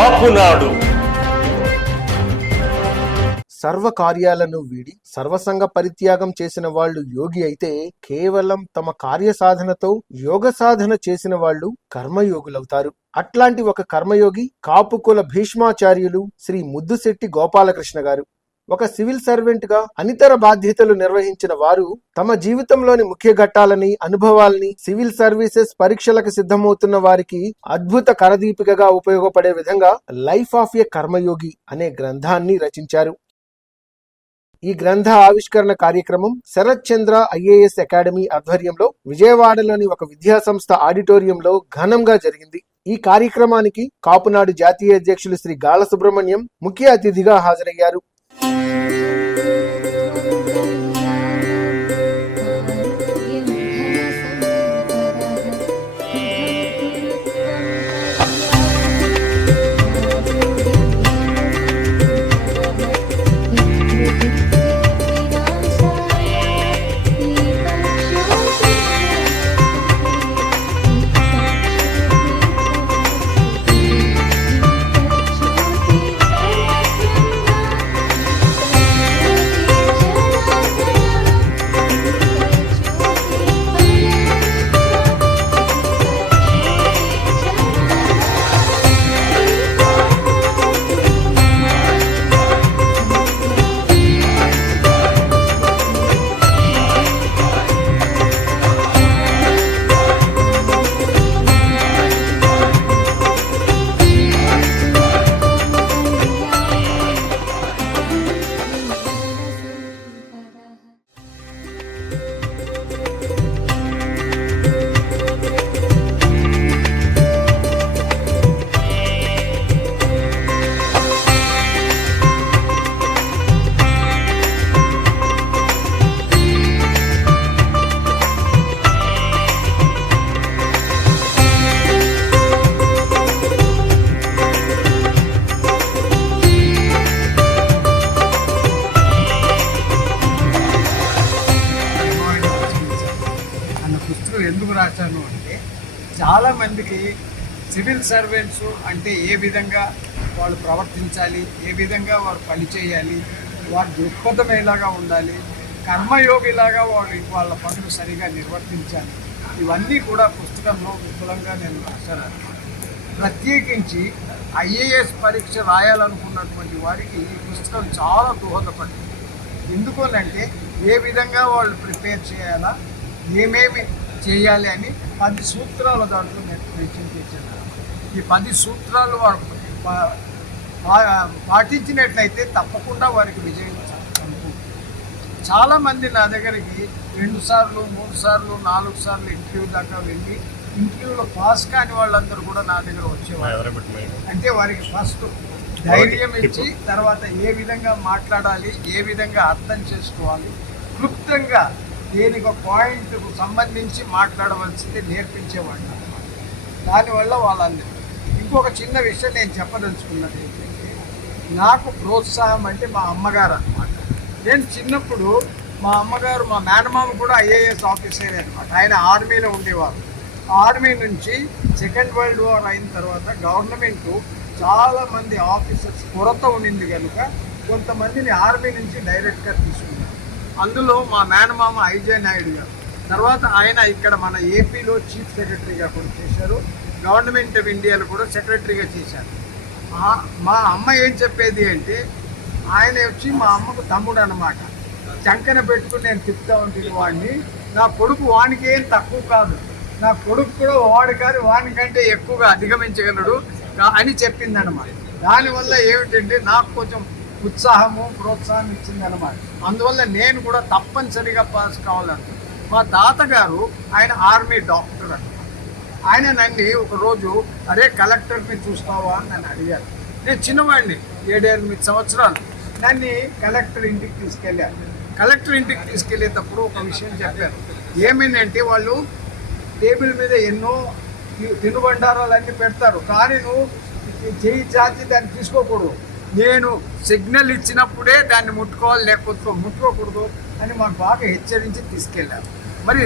కాపునాడు సర్వ కార్యాలను వీడి సర్వసంగ పరిత్యాగం చేసిన వాళ్ళు యోగి అయితే కేవలం తమ కార్య సాధనతో యోగ సాధన చేసిన వాళ్ళు కర్మయోగులవుతారు. అట్లాంటి ఒక కర్మయోగి కాపుకుల భీష్మాచార్యులు శ్రీ ముద్దుశెట్టి గోపాలకృష్ణ గారు. ఒక సివిల్ సర్వెంట్గా అనితర బాధ్యతలు నిర్వహించిన వారు తమ జీవితంలోని ముఖ్య ఘట్టాలని అనుభవాల్ని సివిల్ సర్వీసెస్ పరీక్షలకు సిద్ధమవుతున్న వారికి అద్భుత కరదీపికగా ఉపయోగపడే విధంగా లైఫ్ ఆఫ్ ఏ కర్మయోగి అనే గ్రంథాన్ని రచించారు. ఈ గ్రంథ ఆవిష్కరణ కార్యక్రమం శరత్ చంద్ర ఐఏఎస్ అకాడమీ ఆధ్వర్యంలో విజయవాడలోని ఒక విద్యా సంస్థ ఆడిటోరియంలో ఘనంగా జరిగింది. ఈ కార్యక్రమానికి కాపునాడు జాతీయ అధ్యక్షులు శ్రీ గాల సుబ్రహ్మణ్యం ముఖ్య అతిథిగా హాజరయ్యారు. అన్న ఎందుకు రాశాను అంటే చాలామందికి సివిల్ సర్వెంట్స్ అంటే ఏ విధంగా వాళ్ళు ప్రవర్తించాలి ఏ విధంగా వారు పనిచేయాలి వారి దృక్పథం ఉండాలి కర్మయోగిలాగా వాళ్ళు వాళ్ళ పనులు సరిగా నిర్వర్తించాలి ఇవన్నీ కూడా పుస్తకంలో విపులంగా నేను రాశాను ప్రత్యేకించి ఐఏఎస్ పరీక్ష రాయాలనుకున్నటువంటి వారికి ఈ పుస్తకం చాలా దోహదపడింది. ఎందుకనంటే ఏ విధంగా వాళ్ళు ప్రిపేర్ చేయాలా ఏమేమి చేయాలి అని పది సూత్రాల దాంట్లో నేను మెన్షన్ చేశాను. ఈ పది సూత్రాలు వారు పాటించినట్లయితే తప్పకుండా వారికి విజయం చాలామంది నా దగ్గరికి రెండు సార్లు మూడు సార్లు నాలుగు సార్లు ఇంటర్వ్యూ దాకా వెళ్ళి ఇంటర్వ్యూలో పాస్ కాని వాళ్ళందరూ కూడా నా దగ్గర వచ్చేవారు. అంటే వారికి ఫస్ట్ ధైర్యం ఇచ్చి తర్వాత ఏ విధంగా మాట్లాడాలి ఏ విధంగా అర్థం చేసుకోవాలి క్లుప్తంగా దీనికి ఒక పాయింట్కు సంబంధించి మాట్లాడవలసింది నేర్పించేవాళ్ళు అనమాట దానివల్ల వాళ్ళందరూ. ఇంకొక చిన్న విషయం నేను చెప్పదలుచుకున్నది ఏంటంటే నాకు ప్రోత్సాహం అంటే మా అమ్మగారు అన్నమాట. నేను చిన్నప్పుడు మా అమ్మగారు మా మేనమామ కూడా ఐఏఎస్ ఆఫీసర్ అనమాట ఆయన ఆర్మీలో ఉండేవారు. ఆర్మీ నుంచి సెకండ్ వరల్డ్ వార్ అయిన తర్వాత గవర్నమెంట్ చాలామంది ఆఫీసర్స్ కొరత ఉండింది కనుక కొంతమందిని ఆర్మీ నుంచి డైరెక్ట్గా తీసుకున్నారు. అందులో మా మేనమామ ఐజే నాయుడు గారు. తర్వాత ఆయన ఇక్కడ మన ఏపీలో చీఫ్ సెక్రటరీగా కూడా చేశారు. గవర్నమెంట్ ఆఫ్ ఇండియాలో కూడా సెక్రటరీగా చేశారు. మా అమ్మ ఏం చెప్పేది అంటే ఆయన వచ్చి మా అమ్మకు తమ్ముడు అనమాట చంకన పెట్టుకుని నేను తిప్పుతా ఉంటుంది వాడిని. నా కొడుకు వానికి ఏం తక్కువ కాదు. నా కొడుకు కూడా వాడు కాదు వానికంటే ఎక్కువగా అధిగమించగలడు అని చెప్పిందనమాట దానివల్ల ఏమిటంటే నాకు కొంచెం ఉత్సాహము ప్రోత్సాహం ఇచ్చిందనమాట అందువల్ల నేను కూడా తప్పనిసరిగా పాస్ కావాలను. మా తాతగారు ఆయన ఆర్మీ డాక్టర్ అనమాట ఆయన నన్ను ఒకరోజు అరే కలెక్టర్ని చూస్తావా? అని నన్ను అడిగారు. నేను చిన్నవాడిని ఏడెనిమిది సంవత్సరాలు. నన్ను కలెక్టర్ ఇంటికి తీసుకెళ్ళారు. కలెక్టర్ ఇంటికి తీసుకెళ్ళేటప్పుడు ఒక విషయం చెప్పారు. ఏమైందంటే వాళ్ళు టేబుల్ మీద ఎన్నో తినుబండారాలు తినుబండారాలన్నీ పెడతారు. కానీ నువ్వు చేయి చాచి దాన్ని తీసుకోకూడదు. నేను సిగ్నల్ ఇచ్చినప్పుడే దాన్ని ముట్టుకోవాలి లేకపోతే ముట్టుకోకూడదు అని మాకు బాగా హెచ్చరించి తీసుకెళ్ళారు. మరి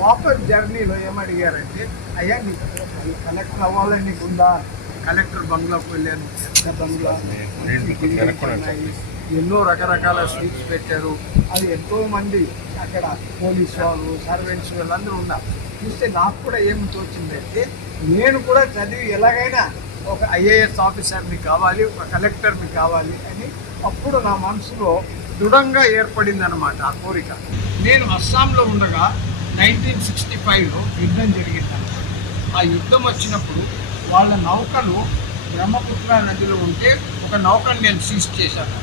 వాపస్ జర్నీలో ఏమడిగారంటే అయ్యా నీకు కలెక్టర్ అవ్వాలని నీకు ఉందా? కలెక్టర్ బంగ్లాకు వెళ్ళాను. పెద్ద బంగ్లా. ఉన్నాయి. ఎన్నో రకరకాల స్వీట్స్ పెట్టారు. అది ఎంతో మంది అక్కడ పోలీస్ వాళ్ళు సర్వెంట్స్ వీళ్ళందరూ ఉన్నారు. చూస్తే నాకు కూడా ఏం తోచిందంటే నేను కూడా చదివి ఎలాగైనా ఒక ఐఏఎస్ ఆఫీసర్ని కావాలి ఒక కలెక్టర్ని కావాలి అని అప్పుడు నా మనసులో దృఢంగా ఏర్పడిందనమాట ఆ కోరిక. నేను అస్సాంలో ఉండగా నైన్టీన్ సిక్స్టీ ఫైవ్లో యుద్ధం జరిగింది ఆ యుద్ధం వచ్చినప్పుడు వాళ్ళ నౌకలు బ్రహ్మపుత్ర నదిలో ఉంటే ఒక నౌకను నేను సీజ్ చేశాను.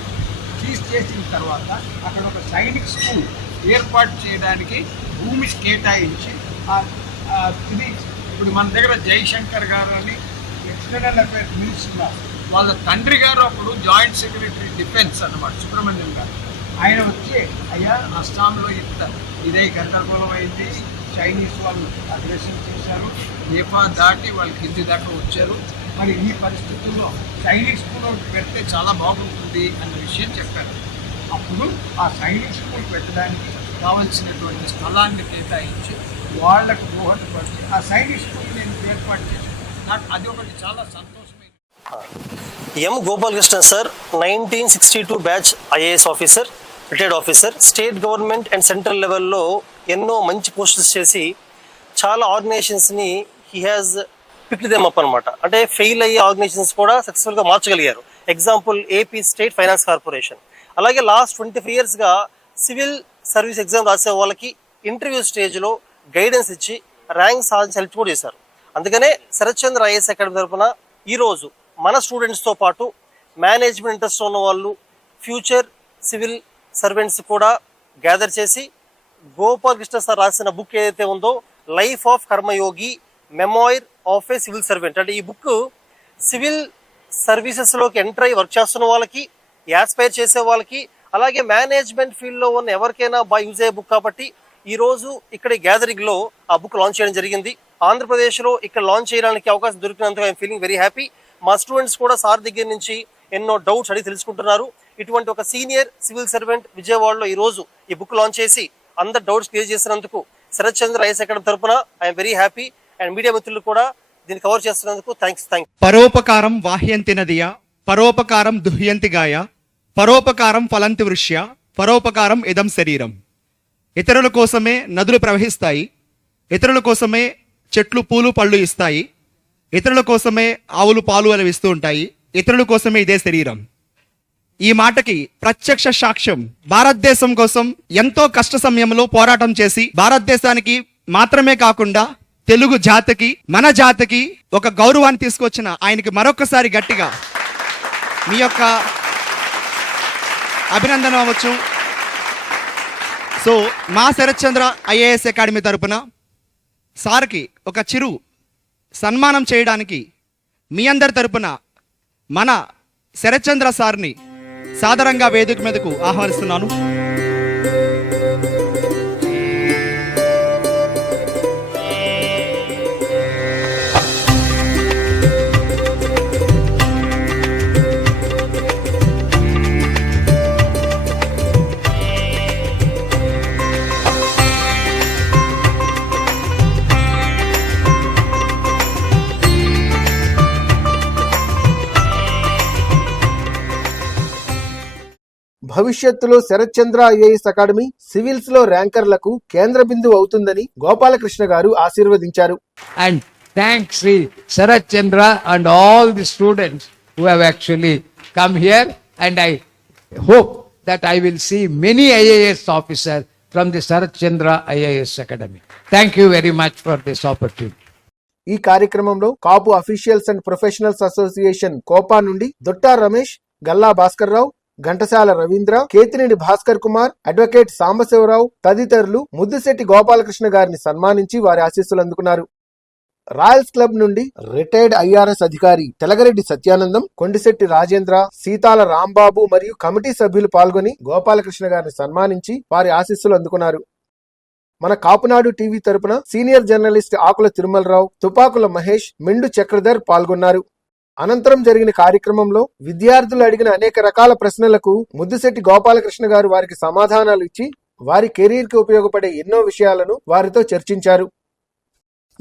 సీజ్ చేసిన తర్వాత అక్కడ ఒక సైనిక్ స్కూల్ ఏర్పాటు చేయడానికి భూమి కేటాయించి తిరిగి ఇప్పుడు మన దగ్గర జైశంకర్ గారు అని అఫైర్స్ మినిస్టర్ వాళ్ళ తండ్రి గారు అప్పుడు జాయింట్ సెక్రటరీ డిఫెన్స్ అన్నమాట సుబ్రహ్మణ్యం గారు. ఆయన వచ్చి అయ్యా అస్సాంలో ఇంత ఇదే గందరగోళం అయింది చైనీస్ వాళ్ళు అగ్రెషన్ చేశారు నేపా దాటి వాళ్ళు కింది దాకా వచ్చారు. మరి ఈ పరిస్థితుల్లో సైనిక్ స్కూల్ పెడితే చాలా బాగుంటుంది అన్న విషయం చెప్పారు. అప్పుడు ఆ సైనిక్ స్కూల్ పెట్టడానికి కావలసినటువంటి స్థలాన్ని కేటాయించి వాళ్ళకు దోహదపరిచి ఆ సైనిక్ స్కూల్ నేను ఏర్పాటు చేశాను నాకు అది ఒకటి చాలా M Gopalakrishna sir nineteen sixty two batch IAS officer retired officer state government and central లెవెల్లో ఎన్నో మంచి పోస్టులు చేసి చాలా ఆర్గనైజేషన్స్ని he has pick them up అనమాట అంటే ఫెయిల్ అయ్యే ఆర్గనైజేషన్స్ కూడా సక్సెస్ఫుల్గా మార్చగలిగారు. Example AP state finance corporation అలాగే లాస్ట్ ట్వంటీ ఫైవ్ ఇయర్స్గా సివిల్ సర్వీస్ ఎగ్జామ్ రాసే వాళ్ళకి ఇంటర్వ్యూ స్టేజ్లో గైడెన్స్ ఇచ్చి ర్యాంక్ సాధించి హెల్ప్ కూడా చేశారు. అందుకనే శరత్చంద్ర ఐఏఎస్ అకాడమీ తరఫున ఈరోజు మన స్టూడెంట్స్తో పాటు మేనేజ్మెంట్ ఇంట్రెస్ట్ ఉన్న వాళ్ళు ఫ్యూచర్ సివిల్ సర్వెంట్స్ కూడా గ్యాదర్ చేసి గోపాల్ కృష్ణ సార్ రాసిన బుక్ ఏదైతే ఉందో life of Karmayogi memoir of a civil servant అంటే ఈ బుక్ సివిల్ సర్వీసెస్లోకి ఎంటర్ అయ్యి వర్క్ చేస్తున్న వాళ్ళకి యాస్పైర్ చేసే వాళ్ళకి అలాగే మేనేజ్మెంట్ ఫీల్డ్లో ఉన్న ఎవరికైనా బాగా యూజ్ అయ్యే బుక్ కాబట్టి ఈ రోజు ఇక్కడ గ్యాదరింగ్లో ఆ బుక్ లాంచ్ చేయడం జరిగింది. ఆంధ్రప్రదేశ్లో ఇక్కడ లాంచ్ చేయడానికి అవకాశం దొరికినందుకు ఐఎమ్ ఫీలింగ్ వెరీ హ్యాపీ మా స్టూడెంట్స్ కూడా సార్ దగ్గర నుంచి ఎన్నో డౌట్స్ అడిగి తెలుసుకుంటున్నారు. ఇటువంటి ఒక సీనియర్ సివిల్ సర్వెంట్ విజయవాడలో ఈ రోజు ఈ బుక్ లాంచ్ చేసి అందరు డౌట్స్ క్లియర్ చేసినందుకు శరత్ చంద్ర ఐఎస్ అకాడమీ తరపున I'm very happy and media మిత్రులు కూడా దీన్ని కవర్ చేస్తున్నందుకు థ్యాంక్స్ థ్యాంక్ పరోపకారం వాహ్యంతి నదియ పరోపకారం దుహ్యంతి గాయ పరోపకారం ఫలంతి వృష్య పరోపకారం ఇదం శరీరం. ఇతరుల కోసమే నదులు ప్రవహిస్తాయి ఇతరుల కోసమే చెట్లు పూలు పళ్ళు ఇస్తాయి. ఇతరుల కోసమే ఆవులు పాలు అనేవి ఇస్తూ ఉంటాయి. ఇతరుల కోసమే ఇదే శరీరం. ఈ మాటకి ప్రత్యక్ష సాక్ష్యం భారతదేశం కోసం ఎంతో కష్ట సమయంలో పోరాటం చేసి భారతదేశానికి మాత్రమే కాకుండా తెలుగు జాతికి మన జాతికి ఒక గౌరవాన్ని తీసుకొచ్చిన ఆయనకి మరొకసారి గట్టిగా మీ యొక్క అభినందన అవ్వచ్చు. సో మా శరత్చంద్ర ఐఏఎస్ అకాడమీ తరపున సార్కి ఒక చిరు సన్మానం చేయడానికి మీ అందరి తరపున మన శరత్చంద్ర సార్ని సాదరంగా వేదిక మీదకు ఆహ్వానిస్తున్నాను. భవిష్యత్తులో శరత్చంద్ర ఐఏఎస్ అకాడమీ సివిల్స్లో ర్యాంకర్లకు కేంద్ర బిందువు అవుతుందని గోపాలకృష్ణ గారు ఆశీర్వదించారు. And thanks Shri Sharath Chandra and all the students who have actually come here and I hope that I will see many IAS officer from the Sharath Chandra IAS academy thank you very much for this opportunity ఈ కార్యక్రమంలో Kapu officials and professionals association KOPA నుండి Dutta Ramesh Galla Bhaskar Rao Ghantasala Ravindra Ketineni Bhaskar Kumar advocate Sambasivarao తదితరులు ముద్దుశెట్టి గోపాలకృష్ణ గారిని సన్మానించి వారి ఆశీస్సులు అందుకున్నారు. Royals club నుండి రిటైర్డ్ ఐఆర్ఎస్ అధికారి తెలగరెడ్డి సత్యానందం కొండిశెట్టి రాజేంద్ర సీతాల రాంబాబు మరియు కమిటీ సభ్యులు పాల్గొని గోపాలకృష్ణ గారిని సన్మానించి వారి ఆశీస్సులు అందుకున్నారు. మన కాపునాడు టీవీ తరపున సీనియర్ జర్నలిస్ట్ ఆకుల తిరుమలరావు తుపాకుల మహేష్ మిండు చక్రధర్ పాల్గొన్నారు. అనంతరం జరిగిన కార్యక్రమంలో విద్యార్థులు అడిగిన అనేక రకాల ప్రశ్నలకు ముద్దుశెట్టి గోపాలకృష్ణ గారు వారికి సమాధానాలు ఇచ్చి వారి కెరీర్కి ఉపయోగపడే ఎన్నో విషయాలను వారితో చర్చించారు.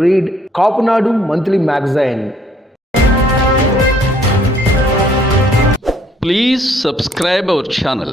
Read Kapunadu monthly magazine Please subscribe our channel